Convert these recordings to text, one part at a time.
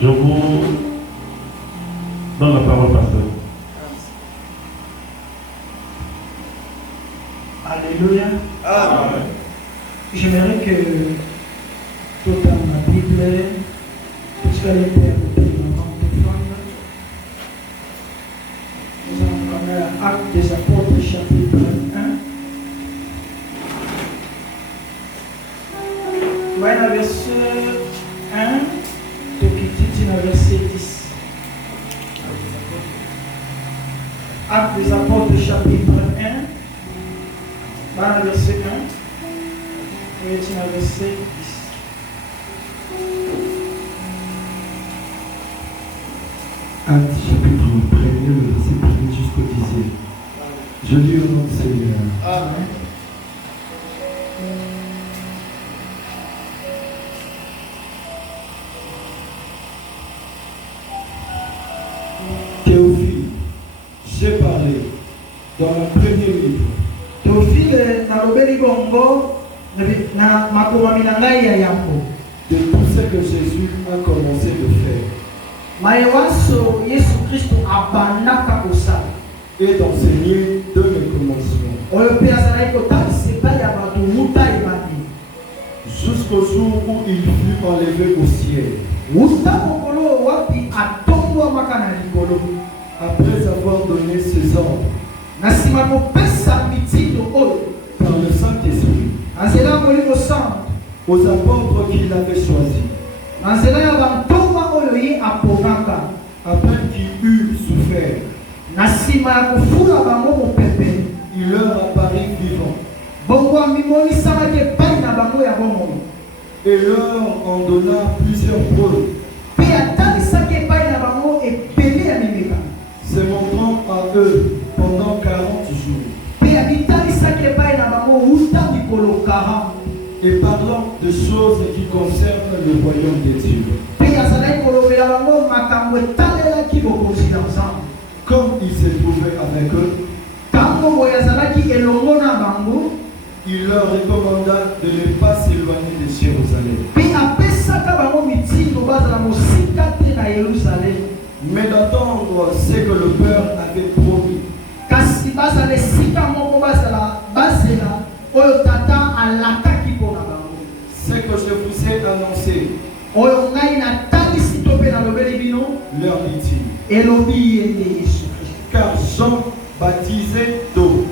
Je vous donne la parole, pasteur. Alléluia. Amen. J'aimerais que tout dans ma Bible, puisque elle était écoutée avant de prendre, nous allons prendre Actes des Apôtres, chapitre 1. Voilà, verset 1, donc il dit dans verset 10. Actes des Apôtres, chapitre 1. Voilà, verset 1. Et il dit dans verset 10. Actes chapitre 1, le verset 1 jusqu'au 10e. Je lis au nom du Seigneur. Amen. Théophile, j'ai parlé dans mon premier livre Théophile, na lobeli bongo, na makomami na ngai ya yambo. de tout ce que Jésus a commencé de faire Mayewaso Yesu Kristo abandaka kosala. et d'enseigner de mes commencements Oyo pe azalaki kotalisa epai ya bato wuta ebandi. jusqu'au jour où il fut enlevé au ciel, Wuta mokolo wapi atongwamaka na likolo. après avoir donné ses ordres Na nsima kopesa mitindo oyo par le Saint-Esprit na nzela ya molimo santo, aux apôtres qu'il avait choisis, na nzela ya bantoma oyo ye apongaka, après qu'il eut souffert. na nsima ya kofula bango mopepe, Il leur apparut vivant bongo amimonisaki epai na bango ya bomoi, et leur en donna plusieurs preuves, mpe atalisaki epai na bango ebele ya mimeka, se montrant à eux pendant 40 jours mpe abitalisaki epai na bango wuta mikolo 40, et parlant de choses qui concernent le royaume de Dieu. mpe azalaki kolobela bango makambo etalelaki bokonzi ya nzambe. Comme il se trouvait avec eux, Ntango boye azalaki elongo na bango, il leur recommanda de ne pas s'éloigner de Jérusalem, mpe apesaka bango mitindo bazala mosika te na Yerusalemi, mais d'attendre ce que le Père avait promis, kasi bazala esika moko bazela oyo tata alakaki mpo na bango, ce que je vous ai annoncé, oyo ngai natalisi to mpe nalobeli bino, leur dit-il. elobi ye nde Yesu Kristo. Car Jean baptisait d'eau,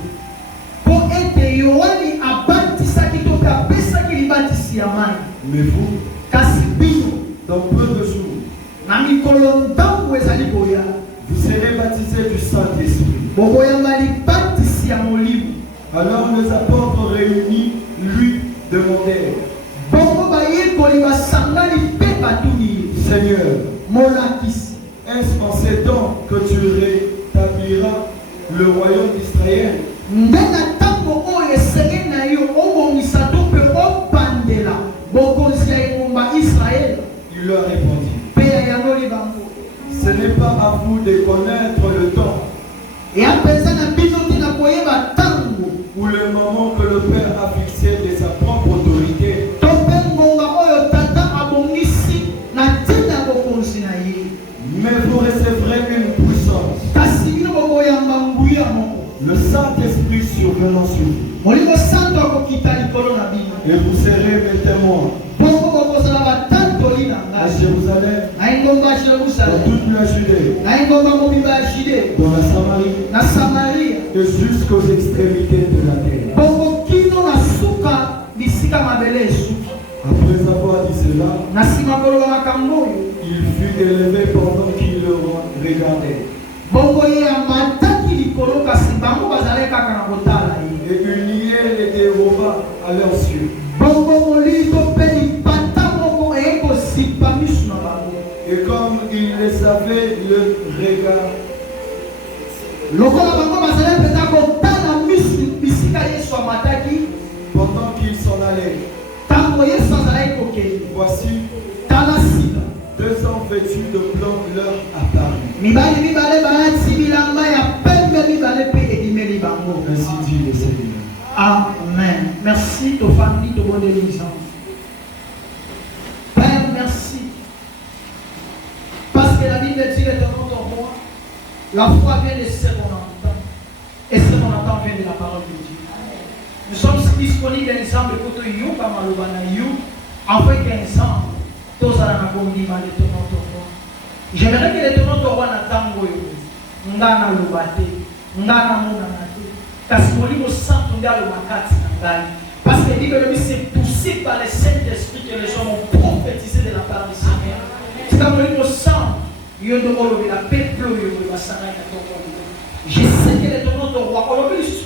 Mpo ete Yohani abatisaki to mpe apesaki libatisi ya mai, mais vous, kasi bino dans peu de jours, na mikolo ntango ezali koya, vous serez baptisés du Saint-Esprit. bokoyamba libatisi ya molimo. Alors les apôtres réunis lui demandèrent, Bongo bayekoli basangani mpe batuni ye, Seigneur, molakisi, est-ce en ces temps que tu rétabliras le royaume d'Israël? nde na ntango oyo esengeli na yo obongisa to mpe obandela bokonzi ya engumba Israele? Il leur répondit, Mpe ayangoli bango, ce n'est pas à vous de connaître le temps eya mpenza na bino te na koyeba ntango ou le moment que le Père a fixé de sa propre autorité, to mpe ngonga oyo tata abongisi na ntina ya bokonzi na ye, mais vous recevrez une puissance, kasi bino bokoyamba nguya moko, le Saint-Esprit survenant sur vous, molimo santo akokita likolo na bino, et vous serez mes témoins bongo bokozala batantoli na à ngai Jérusalem, na engomba ya dans Jerusalem, toute la Judée, na engomba mobimba ya Judea, dans la Samarie na Samaria, et jusqu'aux extrémités de la terre. bongo kino na suka bisika mabele esuki. Après avoir dit cela, Na nsima koloba makambo oyo, il fut élevé pendant qu'il le regardait. bongo ye amataki likolo kasi bango bazalaki kaka na kotala ye. Et une hyène les déroba à leurs yeux. Bongo molito mpe lipata moko eye kozipa miso na bango. Et comme il les avait le regard, Lokola bango bazalaki mpenza kotala miso bisika Yesu amataki, pendant qu'il s'en allait, ntango Yesu azalaki kokende, voici tala sika 2 hommes vêtus de blanc leur apparut. mibali mibale balati bilamba ya pembe mibale mpe ebimeli bango. Ainsi dit le Seigneur. Amen. Merci tofandi tobondeli nzambe. Père, merci La foi vient de ce qu'on entend. Et ce qu'on entend vient de la parole de Dieu. Nous sommes disponibles ensemble pour te you, comme Alobana you, afin qu'ensemble, tous allons nous conduire les tournants de roi. J'aimerais que les tournants de roi n'attendent pas. Ngana lobate, ngana monanate. Parce que nous sommes dans le makati n'angai. Parce que la Bible c'est poussé par le Saint-Esprit que les hommes ont prophétisé de la part du Seigneur. C'est comme nous sommes. Je sais que les tournants de roi,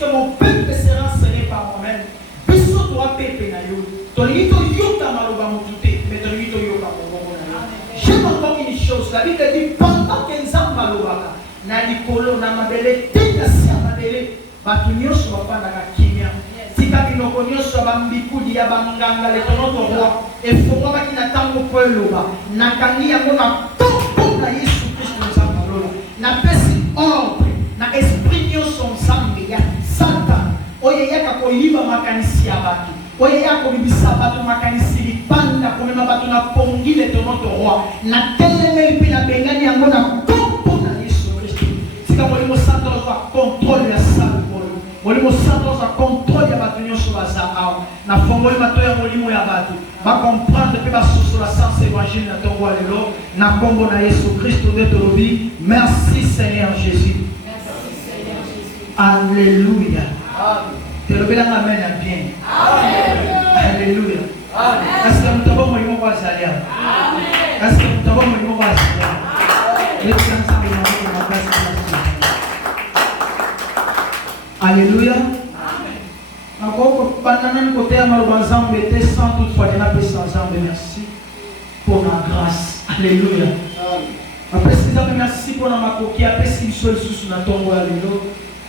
que mon peuple sera enseigné par moi-même. Biso doit pepe na yo. Tolito yoka maroba mutute, mais tolito yoka morongo na yo. J'aime encore une chose. La Bible dit pendant que nzamba malobaka, na likolo na mabele teka sia mabele, batu nyonso bafandaka kimia. Tika binoko nyonso bambikudi ya banganga les tournants de roi. Efongwa baki na tango po eloba. Nakangi yango na tombo na Yesu Kristo nzamba lola. Na pesi ordre, na esprit nyonso nzambe ya Satan. Oye yaka koyiba makanisi ya batu. Oye yaka kolibisa batu makanisi lipanda komema batu na pongi le tournant de roi. Na teleme ipi na bengani yango na kompo na Yesu Kristo. Sika molimo santo loza contrôle ya salle molo. Molimo santo loza contrôle ya batu nyonso baza awa. Na fongoli bato ya molimo ya batu. Ba comprendre pe ba soso la sens évangile na tongo alelo. Na kombo na Yesu Kristo de tolobi. Merci Seigneur Jésus. Merci Seigneur Jésus. Alléluia. Amen. Tu le bien amen bien. Amen. Alléluia. Amen. Est-ce que nous avons mon mot Amen. Est-ce que nous avons mon mot Alléluia. Encore pendant côté à Malbanzambe était sans toutefois de la paix sans merci pour la grâce. Alléluia. Après ces hommes merci pour la macoquille après ces choses sous la tombe alléluia.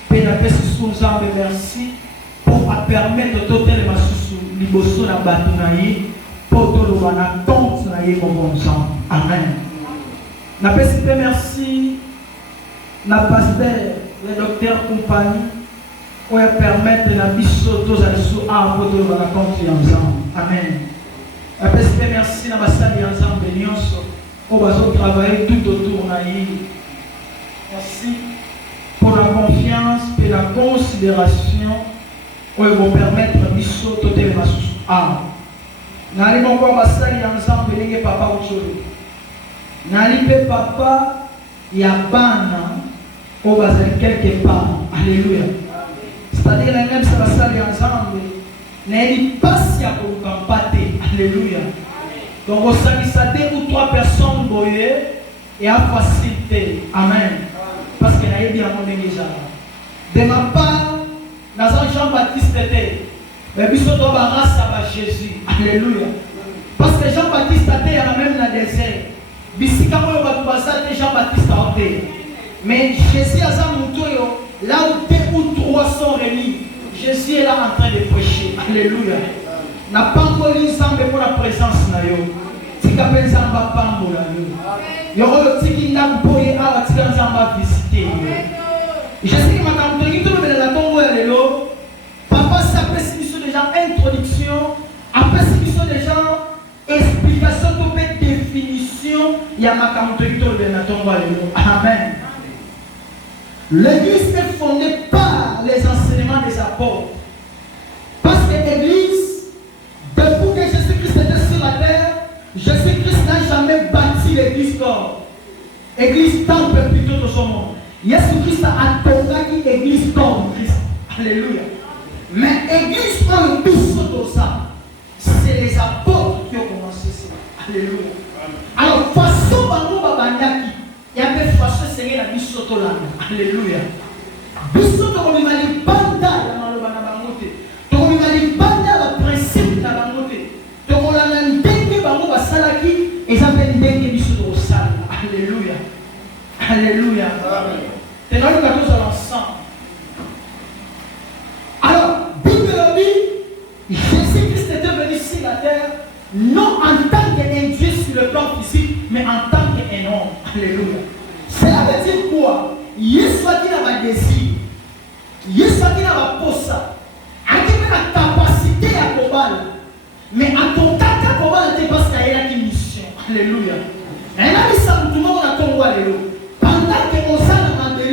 Puis après ces choses merci pour permettre de doter les masous liboso na batunaï pour tout le monde na compte na yé bon sang. Amen. N'appelle merci na pasteur le docteur compagnie pour permettre la biso tous aller sous arbre pour tout le monde na compte ensemble. Amen. N'appelle merci na basali ensemble nyonso pour bazo travailler tout autour na yé. Merci pour la confiance et la considération qui vont permettre biso tout les masous. Ah. Nali moko basali ensemble ndenge papa ucholo. Nali pe papa ya bana au bazali quelque part. Alléluia. C'est-à-dire les mêmes basali ensemble. Nali passe ya ko kampate. Alléluia. Donc au salisa 2 ou 3 personnes boye et à facilité. Amen. Parce que naïe bien mon déjà. De ma part dans Jean-Baptiste était mais biso to ba race à Jésus. Alléluia. Parce que Jean-Baptiste était à même dans le désert. Bisika mo ba basa Jean-Baptiste a été. Mais Jésus a sa mutoyo là où 2 ou 3 sont réunis. Jésus est là en train de prêcher. Alléluia. Na pamboli nzambe pour la présence na yo. Tika penza mba pambola yo. Yo tiki ndamboye awa tika nzamba visiter. Je sais que ma campagne tout le la tombe lelo. Papa s'appelle déjà introduction, après ce sont déjà explication, toute définition, il y a ma campagne de la tombe lelo. Amen. L'église est fondée par les enseignements des apôtres. Parce que l'église, depuis que Jésus-Christ était sur la terre, Jésus-Christ n'a jamais bâti l'église corps. Église temple plutôt de son monde. Jésus-Christ a attendu l'église comme Christ. Alléluia. Mais l'église en douce de ça, c'est les apôtres qui ont commencé ça. Alléluia. Alors, façon bango babandaki, il y avait façon c'est la bisotolana. Alléluia. Bisoto comme il banda la malobana bangote. Comme il banda la principe na bangote. Donc la ndenge bango basalaki, ils appellent ndenge bisoto sala. Alléluia. Alléluia. Amen. Tenons nous tous ensemble. Alors, Bible dit, Jésus-Christ était venu sur la terre, non en tant qu'un Dieu sur le plan physique, mais en tant qu'un homme. Alléluia. Cela veut dire quoi? Yesu a dit dans ma désir, Yesu a dit dans ma posa, a dit la capacité à combattre, mais en ton cas, à combattre, c'est parce qu'il y a une mission. Alléluia. Et là, il s'est tout le monde a combattu. Pendant que on s'en a demandé,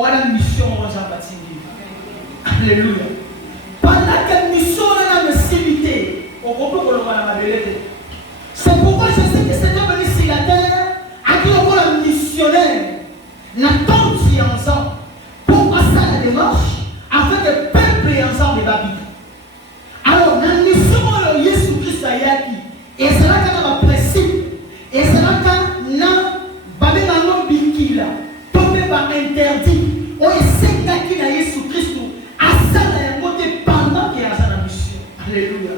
on a une mission en bâti. Alléluia. Pendant que mission on a une cimité, on comprend que l'on a la vérité. C'est pourquoi je sais que c'est venu sur la terre, à qui on voit la missionnaire, n'a tant dit ensemble, pour passer la démarche, afin que le peuple ensemble va vivre. Alors, la mission de Jésus-Christ a été, et c'est là qu'on a un principe, et c'est là qu'on a un bikila, tombé par interdit, on essaie d'acquérir Jésus-Christ, à ça, il y a un pendant qu'il y a la mission. Alléluia.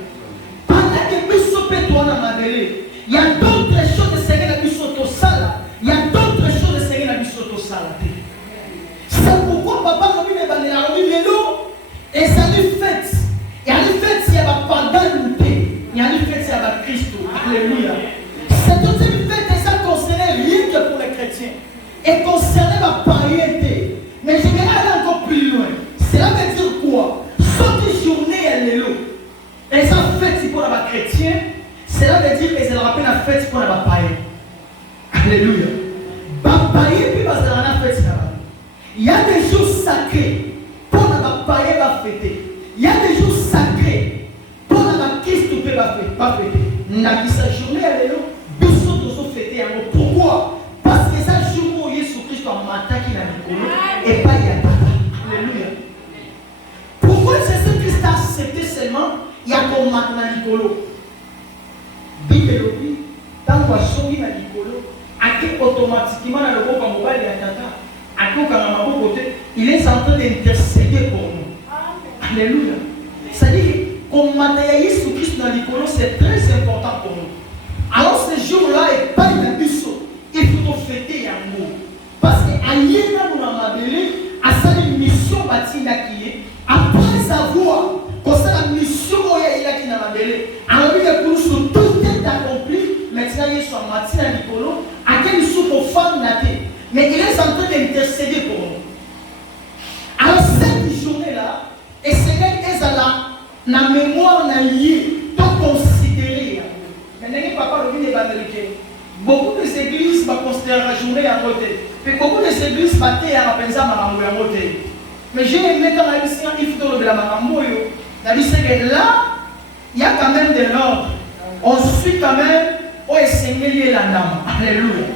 Pendant que nous sommes dans la vérité, il y a d'autres choses de Seigneur la mission au sala. Il y a d'autres choses de Seigneur la mission au sala. C'est pourquoi papa nous dit que l'eau et ça lui fait. Il y a une fête s'il y a pas d'unité. Il y a une fête s'il y a Christ. Alléluia. C'est toute une fête et ça ne concernait rien que pour les chrétiens. Et concernait la païenté. Mais je vais aller encore plus loin. Cela veut dire quoi? Cette journée elle est là. Et ça fête pour les chrétiens. Cela veut dire que c'est la fête pour les païens. Alléluia. Païen puis parce que la fête là. Il y a des jours sacrés pour les païens va fêter. Il y a des jours sacrés pour la Christ qui peut pas fêter. N'a dit sa journée elle est là. Bisous tous fêter. Pourquoi? Parce que ça jour où Jésus-Christ a matin qui n'a pas et pas il y a pas. Alléluia. Pourquoi Jésus-Christ a accepté seulement? Il y a comme maintenant Nicolo. Bible, tant qu'on a sonné à Nicolo, automatiquement dans le groupe mobile il y a tata. À tout côté, il est en train d'intercéder pour nous. Alléluia. C'est-à-dire qu'on matérialise Jésus-Christ dans Nicolo, c'est très important pour nous. Alors ce jour-là, et pas une biseau, il faut fêter un mot. Parce qu'à Yéna, nous avons appelé à sa mission bâtie qui après avoir qu'on la mission il a qui n'a pas belé. Alors il est pour nous tout est accompli. Maintenant il est sur Mathilde à Nicolo, à quel sous pour femme naté. Mais il est en train d'intercéder pour nous. Alors cette journée-là, et c'est qu'elle est là, la mémoire n'a lié, tout considéré. Maintenant papa le dit américain. Beaucoup de églises vont considérer la journée à côté. Puis beaucoup de églises vont dire à penser à ma côté. Mais j'ai aimé quand la mission il faut de la Makamoyo. La mission est là, il y a quand même de l'ordre. On suit quand même au Seigneur la dame. Alléluia.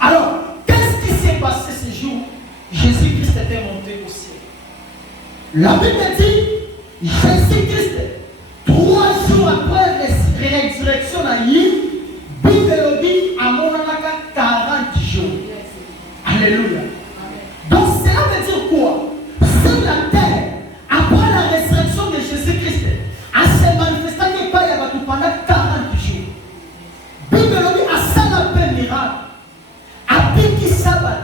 Alors, qu'est-ce qui s'est passé ce jour? Jésus-Christ était monté au ciel. La Bible dit, Jésus-Christ, 3 jours après la résurrection à Yves, Bible dit à Monanaka 40 jours. Alléluia. Donc cela veut dire quoi? Sur la terre, après la résurrection de Jésus-Christ, à se manifester pendant 40 jours. Bible dit à ça la paix miracle. À Piki Sabbat.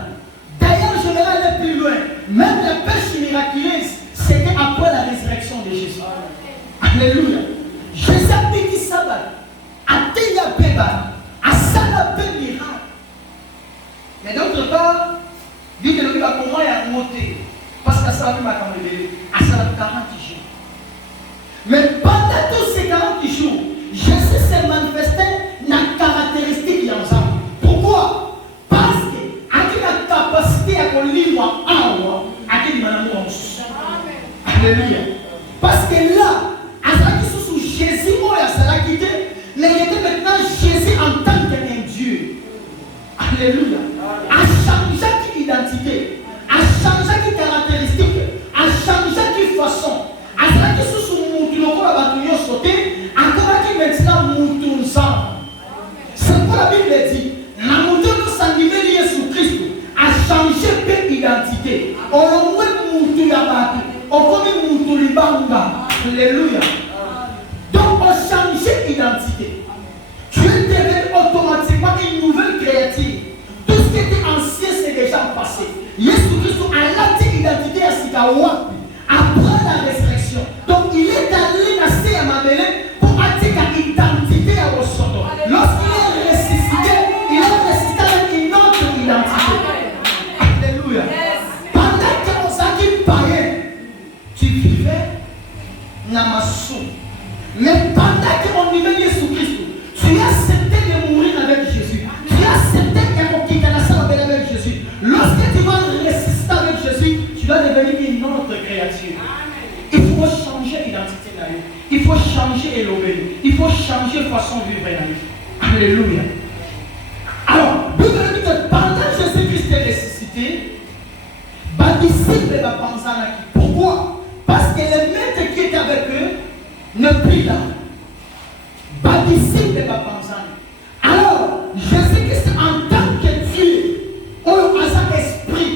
D'ailleurs, je vais aller plus loin. Même la pêche miraculeuse, c'était après la résurrection de Jésus. Alléluia. Jésus a Piki Sabbat. À Teya Peba. À ça la paix miracle. Mais d'autre part, Bible dit comment il a monté. Parce qu'à ça, il m'a à ça 40 jours. Mais pendant tous ces 40 jours, Jésus s'est manifesté dans la caractéristique ensemble. Pourquoi? Parce qu'il a la capacité à lire en haut, à dire en dessous. Alléluia. Parce que là, à ce qui sont sous Jésus, à ce qui était, mais il était maintenant Jésus en tant qu'un Dieu. Alléluia. À changer d'identité, à changer de caractéristique, à changer de façon. À ce qui sont sous c'est quoi la Bible dit? La montée de sanguinaire Jésus-Christ a changé d'identité. On a moutou la on connaît moutou les banga. Alléluia. Donc on change d'identité. Tu es devenu automatiquement une nouvelle créature. Tout ce qui était ancien c'est déjà passé. Jésus-Christ a la identité à Sikawa après la résurrection. Donc il est allé nasser à Mamélé pour attirer l'identité à Ossoto. Lorsqu'il est ressuscité, il est ressuscité avec une autre identité. Alléluia. Pendant que nous avons païen, tu vivais dans ma soupe. Alléluia. Alors, Bible dit que pendant que Jésus-Christ est ressuscité, les disciples vont penser à qui. Pourquoi? Parce que le maître qui est avec eux n'est plus là. Les disciples vont penser à lui. Alors, Jésus-Christ en tant que Dieu, on a son esprit.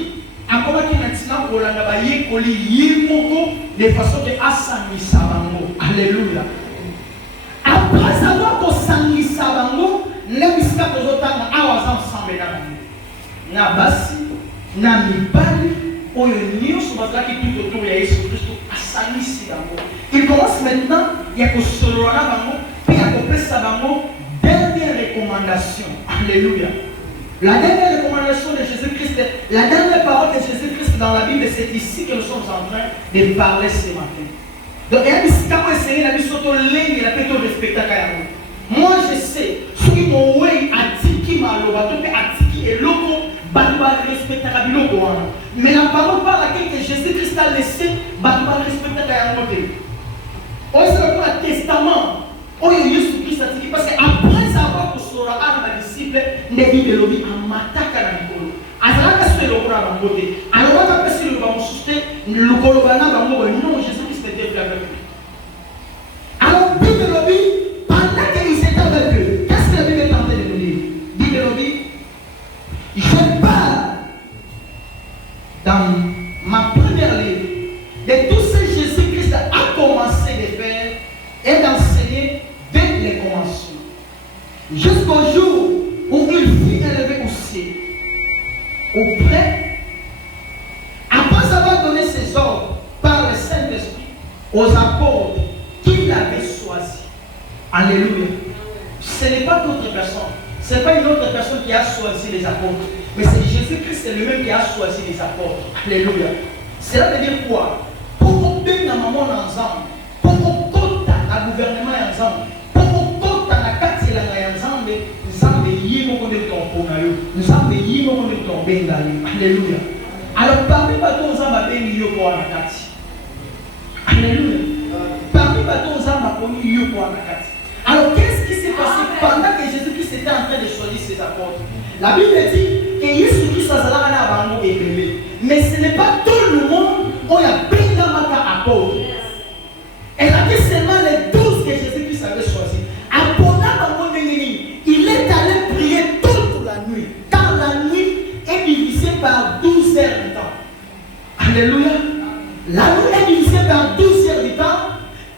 Encore qu'il maintenant, on a de façon que Asani Sabango. Alléluia. Après avoir que Sani Sabango, les biscuits aux autres ensemble na basi, na mibali, oyo nyonso bazalaki tout autour ya Yesu Christ asanisi bango. Il commence maintenant, il y a que solola bango, puis il y a que pesa bango dernière recommandation. Alléluia. La dernière recommandation de Jésus-Christ, la dernière parole de Jésus-Christ dans la Bible, c'est ici que nous sommes en train de parler ce matin. Donc, il y a des gens qui essayent de surtout l'aimer, la plutôt respecter moi, je sais, ce qui m'ont dit, Atiki Maloba, donc Atiki et Loco, Badouba respecter la Biloko. Mais la parole par laquelle Jésus-Christ a laissé, Badouba respecter la Biloko. On est dans le testament. On est Jésus-Christ a dit, parce qu'après avoir que Sora a ma disciple, ne dit de l'objet en mataka la Biloko. Alors, qu'est-ce que le Loko a voté? Alors, qu'est-ce que le Loko a souhaité? Le Loko a voté. Non, Jésus-Christ était avec lui. Alors, dit de l'objet, pendant qu'ils étaient avec eux, qu'est-ce que la Bible est en train de nous dire? Dit de l'objet, je parle dans ma première livre de tout ce que Jésus-Christ a commencé de faire et d'enseigner dès les commencements. Jusqu'au jour où il fut élevé au ciel. Auprès, après avoir donné ses ordres par le Saint-Esprit aux apôtres qu'il avait choisis. Alléluia. Ce n'est pas d'autres personnes. Ce n'est pas une autre personne qui a choisi les apôtres. Mais c'est Jésus-Christ, c'est lui-même qui a choisi les apôtres. Alléluia. Cela veut dire quoi? Pour qu'on donne la maman ensemble, pour qu'on compte le gouvernement ensemble, pour qu'on compte la carte de la ensemble, nous sommes veillés pour qu'on tombe. Nous sommes veillés pour qu'on tombe. Alléluia. Alors parmi les bateaux, nous avons veillé pour la carte. Alléluia. Parmi les bateaux, nous avons veillé pour la carte. Alors qu'est-ce qui s'est passé pendant que Jésus-Christ était en train de choisir ses apôtres? La Bible dit que Jésus-Christ a aimé. Mais ce n'est pas tout le monde qui a pris dans ma apôtre. Elle a dit seulement les 12 que Jésus-Christ avait choisis. Il est allé prier toute la nuit. Quand la nuit est divisée par 12 heures du temps. Alléluia. La nuit est divisée par 12 heures du temps.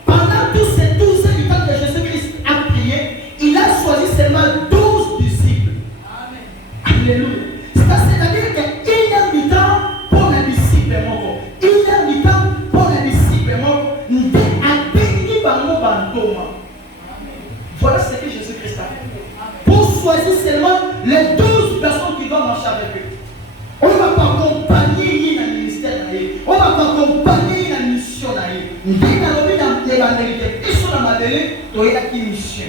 Pendant tous ces 12 heures du temps que Jésus-Christ a prié, il a choisi seulement 12 disciples. Amen. Alléluia. C'est-à-dire qu'une heure du temps pour les disciples morts. Une heure du temps pour les disciples morts. Voilà ce que Jésus-Christ a fait. Pour choisir seulement les 12 personnes qui doivent marcher avec eux. On ne va pas accompagner dans le ministère. On ne va pas accompagner dans la mission. Dès dans l'évangélité, ils sont dans ma délai, tu as une mission.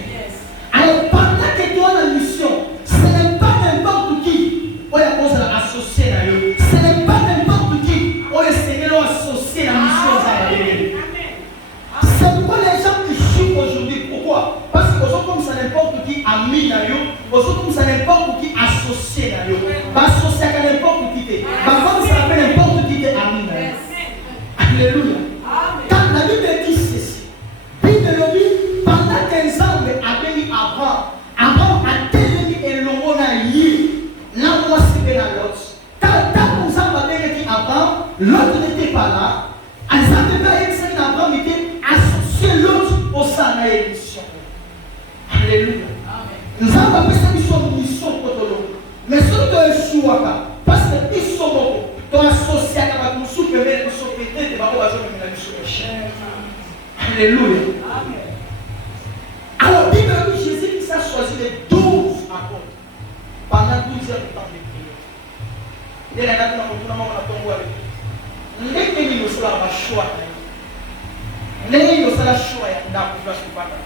Alors pendant que tu as la mission, ce n'est pas n'importe qui. On est associé à eux. Ce n'est pas n'importe qui. On est Seigneur associé à la mission. C'est pourquoi les gens qui chutent aujourd'hui. Pourquoi? Parce que vous comme ça n'importe qui a mis à eux. Vous comme ça n'importe qui associé à eux. Associé à n'importe qui. Parfois ça s'appelle n'importe qui est ami à eux. Alléluia. Quand la Bible dit ceci, Bible dit pendant qu'un homme a béni Abraham a télé et l'homme a yé. Là, moi, c'est bien l'autre. Quand nous avons béni Abraham, l'autre n'était pas là. Abraham était associé l'autre au sein de la mission. Alléluia. Nous avons appelé ça une mission pour l'autre. Mais ce que je choix, parce que ils sont bons, tu es associé à la mission, tu es associé à la mission. Alléluia. Alors, Bible dit Jésus qui a choisi les 12 apôtres pendant 12 heures de temps de prière. Il y a un autre ndenge nini osala bashwa ndenge nini osala shwa ya ndako place kupata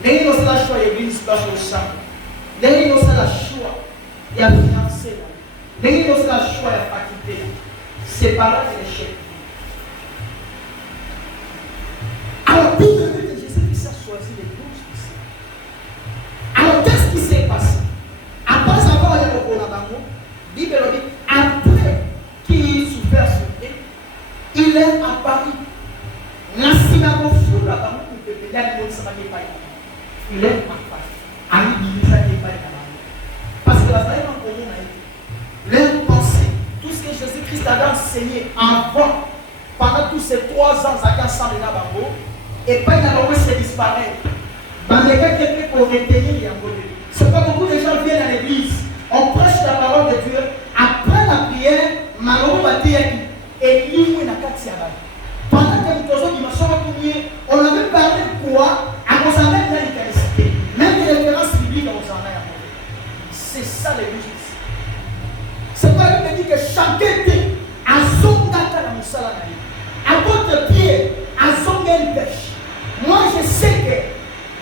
ndenge nini osala shwa ya église place osanga ndenge nini osala shwa ya fiancé ndenge nini osala shwa ya faculté c'est par là que l'échec. Alors Bible dit que Jésus a choisi les 12 disciples. Alors qu'est-ce qui s'est passé? Bible dit, après qu'il souffert sur terre, il est apparu. La synagogue foule là-bas, il est apparu. Parce que la famille en commun a été. Leur pensée, tout ce que Jésus-Christ avait enseigné avant, pendant tous ces 3 ans, ça a ensemble là bango, et pas il a se disparaître. Dans les cas qui pour retenir Yango. C'est pas beaucoup de gens viennent à l'église, on prêche la parole de Dieu, après la prière, Malou va dire et lui n'a pas de pendant que nous faisons dimension on avait parlé de quoi à nos amis de l'Eucharistie. Même les références bibliques aux amis. C'est ça l'église. C'est pas lui qui dit que chacun dit à son gata dans mon salon. À votre pied, à son gain pêche. Moi je sais que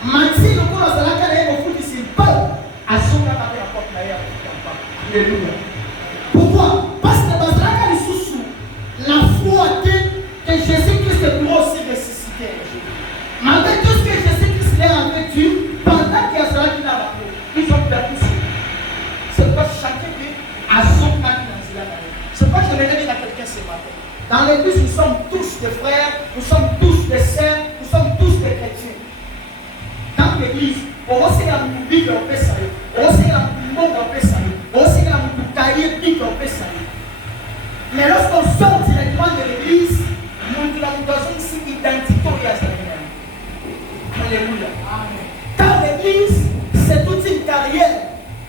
Mathilde, le cours dans la carrière, au foot ici, à son gata la porte d'ailleurs. Alléluia. Pourquoi? Parce que dans la carrière sous la foi que Jésus-Christ est pour aussi ressuscité. Malgré tout ce que Jésus-Christ leur avait dit, pendant qu'il y a cela qui n'a pas ils ont perdu ça. C'est pas chacun qui a son cas dans cela. C'est pas que je vais dire à quelqu'un ce matin. Dans l'église, nous sommes tous des frères, nous sommes tous des sœurs, nous sommes tous des chrétiens. Dans l'église, on va essayer de nous vivre en paix, on va essayer de nous vivre en paix, on va essayer de nous tailler vivre en paix. Mais lorsqu'on sort directement de l'église, nous avons une identité à cette manière. Alléluia. Dans l'église, c'est toute une carrière.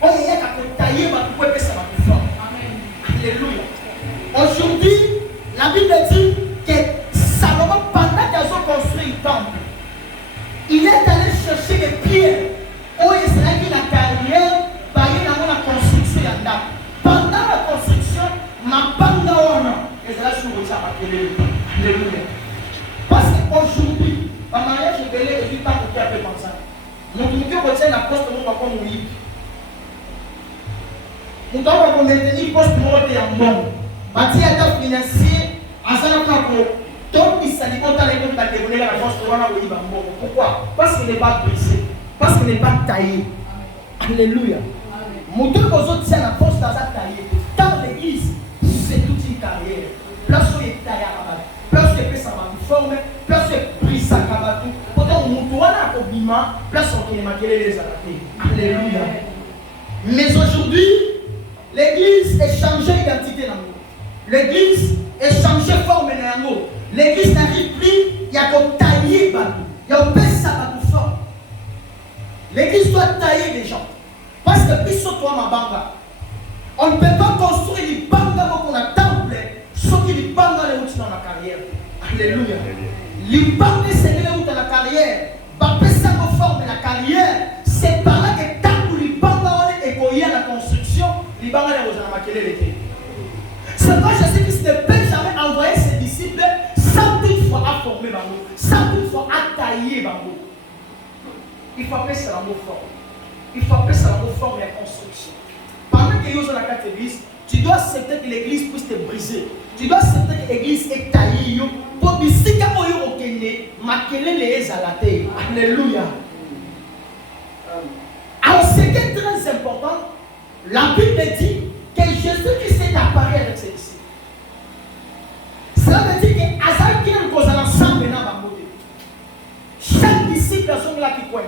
On est là pour tailler, ma coupe et ça va plus fort. Alléluia. Aujourd'hui, la Bible dit que Salomon, pendant qu'ils ont construit le temple, il est allé chercher les pierres. Où il serait qu'il la carrière, il y a la construction. Pendant la construction, ma bande et c'est là que je vous Alléluia. Parce qu'aujourd'hui, ma mariage est belé et du temps pour faire comme ça. Mon Dieu retient la poste de mon papa mourir. Nous devons maintenir poste de mon en bon. Bâti à temps financier, à ça n'a pas pour. Donc, il s'agit pas de la dévoiler la poste de mon bon. Pourquoi? Parce qu'il n'est pas brisé. Parce qu'il n'est pas taillé. Alléluia. Mon Dieu, aux autres, c'est la poste dans sa taillée. Dans l'église, c'est toute une carrière. Place où il est taillé à la base. Place où il est forme, place où il est brisé à la base. Pourtant, on monte à l'obiment, place où il est maquillé les arrêtés. Alléluia. Mais aujourd'hui, l'église est changée d'identité dans nous. L'église est changée de forme dans nous. L'église n'arrive plus, il y a qu'on tailler, il y a qu'on baisse sa forme. L'église doit tailler les gens. Parce que puis sur toi, ma banga, on ne peut pas construire les bangas qu'on a temple, sauf que les bangas les routes dans la carrière. Alléluia. Les bangas c'est les routes dans la carrière. Bapé ça me forme la carrière. C'est par là que tant que les bangas ont égoïé à la construction, les bangas les routes dans la carrière. C'est pas Jésus-Christ ne peut jamais envoyer ses disciples sans toutefois à former bango, sans toutefois à tailler bango. Il faut appeler ça l'amour fort. Il faut appeler ça la forme et la construction. Pendant que tu es dans la carte d'église, tu dois accepter que l'église puisse te briser. Tu dois accepter que l'église est taillée. Pour que si tu as les à la terre. Alléluia. Alors, ce qui est très important, la Bible dit que Jésus-Christ est apparu avec ses disciples. Cela veut dire que Azal qui est ensemble dans la beauté. Chaque disciple a son là qui croit.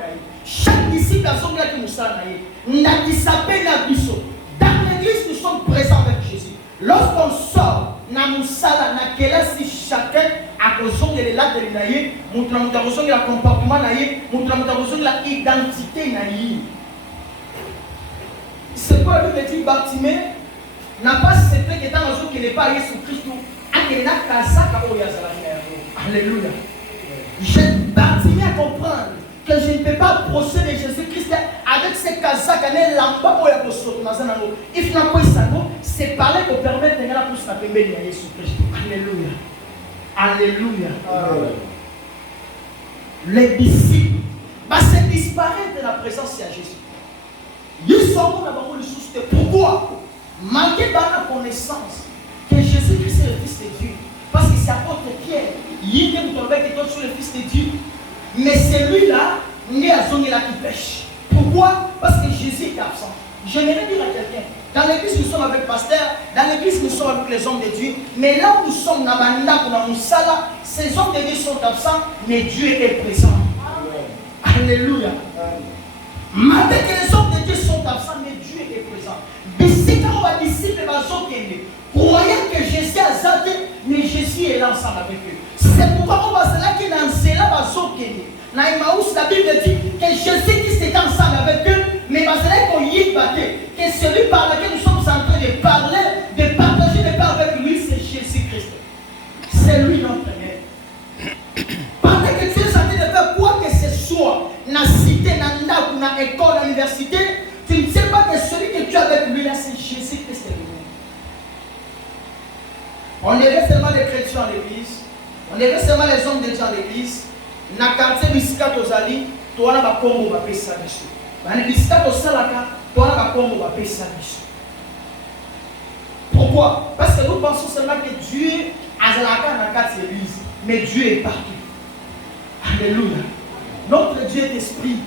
Chaque disciple a son là qui nous sert. N'a qui s'appelle la biso. Dans l'église, nous sommes présents avec Jésus. Lorsqu'on sort, nous sommes na quelle si chacun a besoin de la de l'inaïe, nous avons besoin de la comportement naïe, nous avons besoin de la identité naïe. C'est quoi le petit Bartimée n'a pas accepté que dans le jour qu'il n'est pas allé sur Christ, alléluia. Bartimée à comprendre que je ne peux pas procéder Jésus-Christ avec ces casaques, c'est parler pour permettre de la pousse à Jésus-Christ. Alléluia. Alléluia. Les disciples se disparaître de la présence de Jésus. Ils sont d'abord le souci. Pourquoi? Malgré la connaissance que Jésus-Christ est le Fils de Dieu, parce que c'est apôtre Pierre, il est sur le Fils de Dieu. Mais celui-là, il est à zone là qui pêche. Pourquoi? Parce que Jésus est absent. J'aimerais dire à quelqu'un, dans l'église nous sommes avec le pasteur, dans l'église nous sommes avec les hommes de Dieu, mais là où nous sommes, dans la Moussala, ces hommes de Dieu sont absents, mais Dieu est présent. Alléluia. Malgré que les hommes de Dieu sont absents, mais Dieu est présent. Bisika va disciple croyant que Jésus a zaté, mais Jésus est là ensemble avec eux. C'est pourquoi on va se là qui dans cela va s'obtenir. Dans Emmaüs, la Bible dit que Jésus-Christ était ensemble avec eux, mais va se là qu'on y battait. Que celui par lequel nous sommes en train de parler, de partager le Père avec lui, c'est Jésus-Christ. C'est lui notre Père. Pendant que tu es en train de faire quoi que ce soit, dans la cité, dans l'école, dans l'université, tu ne sais pas que celui que tu as avec lui là, c'est Jésus-Christ. On avait seulement les chrétiens à l'église, on avait seulement les hommes de Dieu à l'église. Dans le quartier Bisika Tozali, tu as un combo va payer ça dessus. Dans le Bisika Tozalaka, tu as un combo va payer ça dessus. Pourquoi? Parce que nous pensons seulement que Dieu a dans la église, mais Dieu est partout. Alléluia. Notre Dieu est esprit.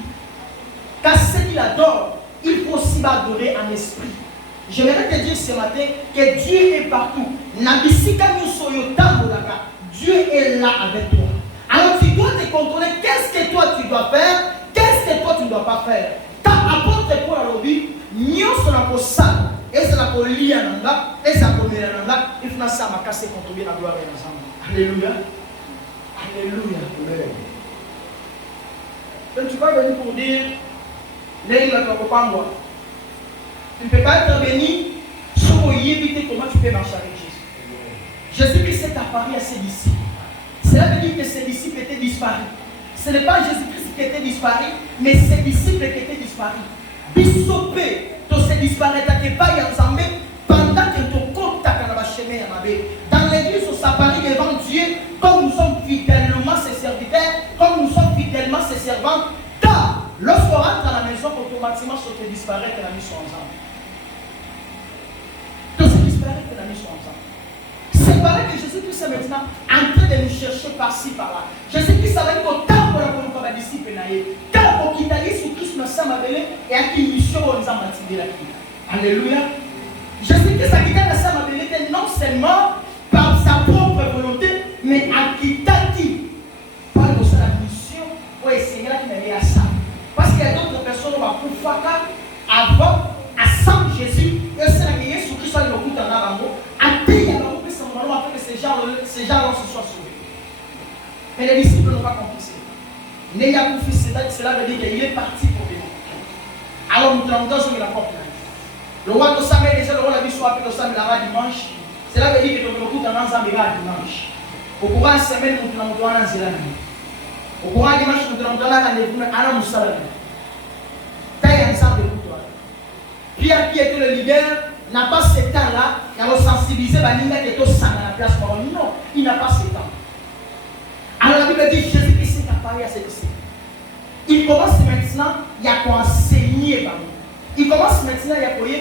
Car ce qu'il adore, il faut aussi adorer en esprit. J'aimerais te dire ce matin que Dieu est partout. Dieu est là avec toi. Alors tu dois te contrôler. Qu'est-ce que toi tu dois faire? Qu'est-ce que toi tu ne dois pas faire? Quand apporte pour la lobby, nous sommes ça. Et c'est la police et ça il faut ça m'a cassé contre bien la gloire ensemble. Alléluia. Alléluia. Donc tu vas venir pour dire, tu ne peux pas être béni sans éviter comment tu peux marcher avec Jésus. Jésus-Christ s'est apparu à ses disciples. Cela veut dire que ses disciples étaient disparus. Ce n'est pas Jésus-Christ qui était disparu, mais ses disciples qui étaient disparus. Bissopé, tu se disparais, tu n'es pas ensemble pendant que tu contactes dans le chemin. Dans l'église, on s'apparaît devant Dieu comme nous sommes fidèlement ses serviteurs, comme nous sommes fidèlement ses servants. Car lorsqu'on rentre dans la maison, automatiquement, ce qui disparaît, que la mission ensemble. Tout ce qui disparaît, que la mission ensemble. C'est pareil que Jésus-Christ est maintenant en train de nous chercher par-ci, par-là. Jésus-Christ a dit qu'au temps pour la disciple, quand on quitte Jésus-Christ nous sommes appelés et à qui mission on nous a bâti la vie. Alléluia. Jésus-Christ a quitté la somme appelée non seulement par sa propre volonté, mais à quitter qui? Par la mission pour essayer qui m'a à ça. Parce qu'il y a d'autres personnes qui vont pouvoir avant à sang Jésus, et c'est là que Jésus-Christ a dit au bout d'un amour, à payer à l'amour, afin que ces gens-là se soient sauvés. Mais les disciples n'ont pas compris ça. N'ayant pas fait cela veut dire qu'il est parti pour venir. Alors nous avons dans la porte. Le roi de Samuel, déjà le roi l'a vu soit appelé au Samuel dimanche. Cela veut dire que nous avons dans un dimanche. Au courant de la semaine, nous avons dans un zélani. Au courant de dimanche, nous avons dans un rendez-vous à la Moussala. Taille ensemble de toi. Pierre qui était le leader n'a pas ce temps-là, il a sensibilisé Baninga qui est au sang à la place. Non, il n'a pas ce temps. Alors la Bible dit Jésus-Christ s'est apparu à ses disciples. Il commence maintenant, il y a quoi enseigner. Il commence maintenant, il y a quoi y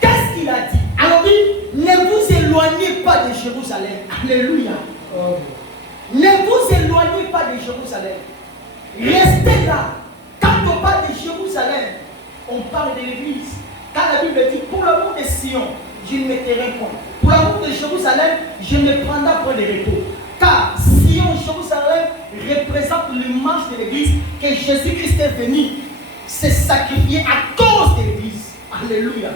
qu'est-ce qu'il a dit? Alors dit, ne vous éloignez pas de Jérusalem. Alléluia. Ne vous éloignez pas de Jérusalem. Restez là. Quand on parle de Jérusalem, on parle de l'église. Quand la Bible dit, pour l'amour de Sion, je ne m'éterai point. Pour l'amour de Jérusalem, je ne prendrai point de repos. Car Sion, Jérusalem, représente l'image de l'église que Jésus-Christ est venu se sacrifier à cause de l'église. Alléluia.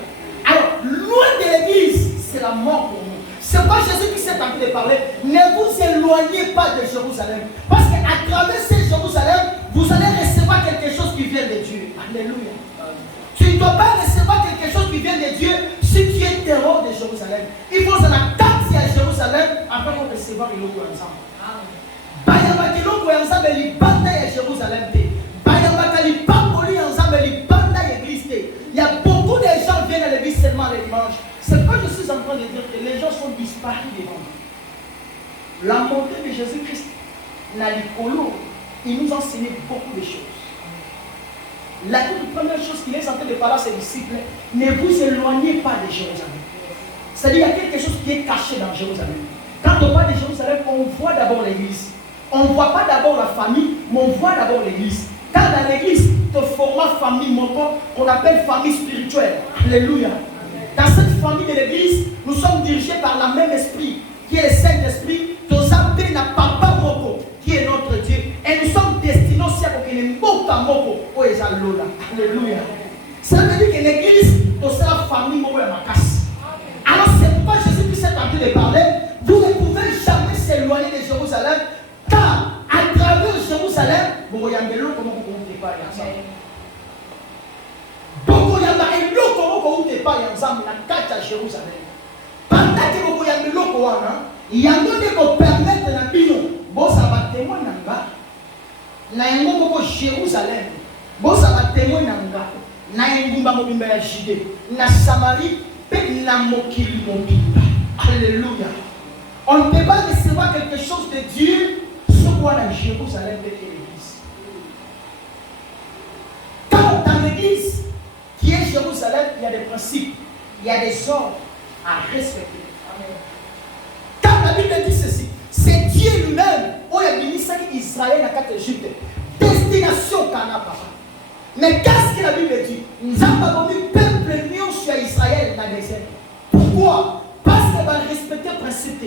Alors, loin de l'église, c'est la mort pour nous. C'est pas Jésus qui s'est en train de parler. Ne vous éloignez pas de Jérusalem. Parce qu'à travers ce Jérusalem, vous allez recevoir quelque chose qui vient de Dieu. Alléluia. Tu ne dois pas recevoir quelque chose qui vient de Dieu si tu es terreur de Jérusalem. Il faut s'en attendre à Jérusalem afin de recevoir le logo ensemble. Bayamaki logo ensemble, il banda à Jérusalem. Bayamaki pamboli ensemble, il banda à l'église. Il y a beaucoup de gens qui viennent à l'église seulement le dimanche. C'est pas que je suis en train de dire que les gens sont disparus devant nous. La montée de Jésus-Christ, la Nicolo, il nous enseignait beaucoup de choses. La toute première chose qu'il est en train de parler à ses disciples, ne vous éloignez pas de Jérusalem. C'est-à-dire qu'il y a quelque chose qui est caché dans Jérusalem. Quand on parle de Jérusalem, on voit d'abord l'église. On ne voit pas d'abord la famille, mais on voit d'abord l'église. Quand dans l'église, te format famille moko, qu'on appelle famille spirituelle. Alléluia. Dans cette famille de l'église, nous sommes dirigés par le même esprit, qui est le Saint-Esprit. Tozape na papa moko, qui est notre Dieu. Et nous sommes destinés aussi à ce que les mboka moko, alléluia. Ça veut dire que l'église, c'est la famille moko à ma casse. Alors c'est pourquoi Jésus-Christ est en train de parler. Vous ne pouvez jamais s'éloigner de Jérusalem, car à travers Jérusalem, vous voyez comment vous comptez pas ensemble. Donc il y a un lot comment vous comptez pas ensemble dans la carte à Jérusalem. Pendant que vous voyez un lot il y a un lot qui vous permettre de bino. Bon ça va témoin nanga. Na yango ko Jérusalem. Bon ça va témoin nanga. Na ngumba mobimba ya Judée. Na Samarie, pe na mokili mobimba. Alléluia. On ne peut pas recevoir quelque chose de Dieu sur quoi dans Jérusalem de l'église. Quand dans l'église qui est Jérusalem, il y a des principes, il y a des ordres à respecter. Amen. Quand la Bible dit ceci, c'est Dieu lui-même où il a béni Israël à 4 Égypte. Destination Cana papa. Mais qu'est-ce que la Bible dit? Nous avons mis peuple union sur Israël dans le désert. Pourquoi? Parce qu'elle va respecter le principe.